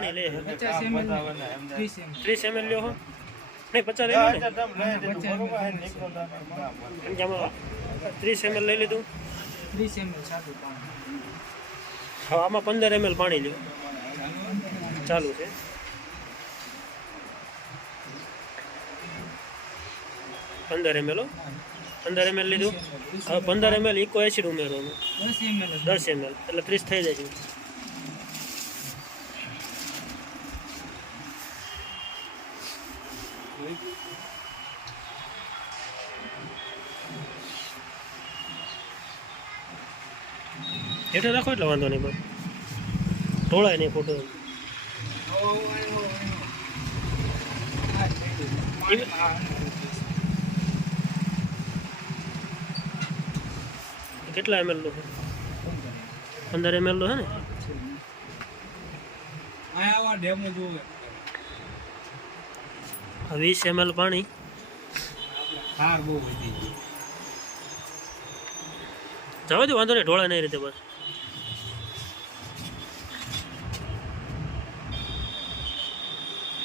પાણી લે ત્રીસ એમએલ લ્યો હો નહીં પચાસ લઈ લો ને કેમ કે આમાં ત્રીસ એમએલ લઈ લીધું ત્રીસ ml હવે આમાં પંદર એમએલ પાણી લ્યો ચાલુ છે પંદર એમએલ પંદર એમએલ લીધું હવે પંદર એમએલ ઇકો એસિડ ઉમેરવાનું દસ દસ એમએલ એટલે ત્રીસ થઈ જાય છે હેઠે રાખો એટલે વાંધો નહીં બસ ઢોળાય નહીં ફોટો કેટલા એમએલ નો પંદર એમએલ નો હે ને? આયા ડેમો જોવે. વીસ એમએલ પાણી. બહુ વધી જવા દો વાંધો નહીં ઢોળાય નહીં રીતે બસ.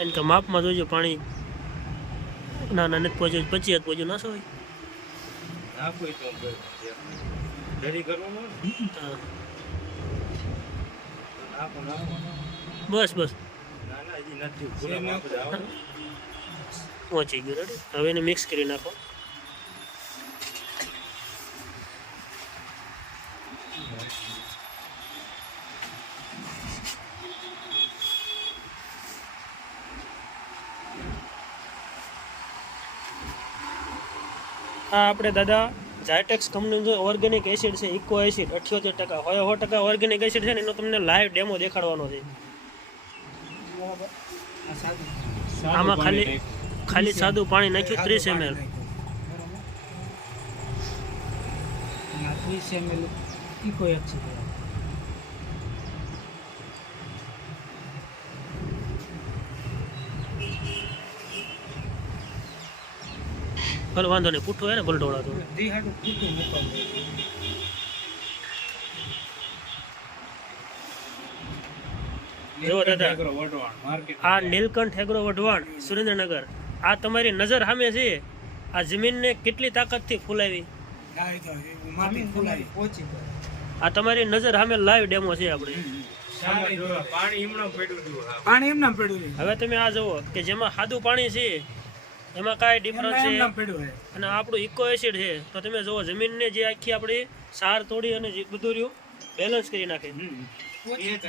એમ કે માપમાં જોજો પાણી ના ના નથી પહોંચ્યું પચી હાથ પહોંચ્યું ના શું હોય બસ બસ. પહોંચી ગયું. રેડી હવે એને મિક્સ કરી નાખો. આ આપણે દાદા જાયટેક્સ કંપનીનું જે ઓર્ગેનિક એસિડ છે ઇકો એસિડ અઠ્યોતેર ટકા, હોય સો ટકા ઓર્ગેનિક એસિડ છે ને, એનો તમને લાઈવ ડેમો દેખાડવાનો છે. આમાં ખાલી ખાલી સાદું પાણી નાખ્યું ત્રીસ એમએલ ત્રીસ એમએલ ઇકો એક ભલે વાંધો નહીં પૂઠું હોય ને ભલે ઢોળાતો જુઓ દાદા. આ નીલકંઠ એગ્રો વઢવાણ સુરેન્દ્રનગર આ તમારી નજર સામે છે? આ જમીનને કેટલી તાકાતથી ફૂલાવી? આ તમારી નજર સામે લાઈવ ડેમો છે આપણે. પાણી એમનામ પડ્યું હવે તમે આ જુઓ કે જેમાં સાદું પાણી છે એમાં કાંઈ ડિફરન્સ છે? અને આપણું ઇકો એસિડ છે. તો તમે જુઓ જમીનને જે આખી આપણી સાર તોડી અને બધું રહ્યું બેલેન્સ કરી નાખે. ઓછી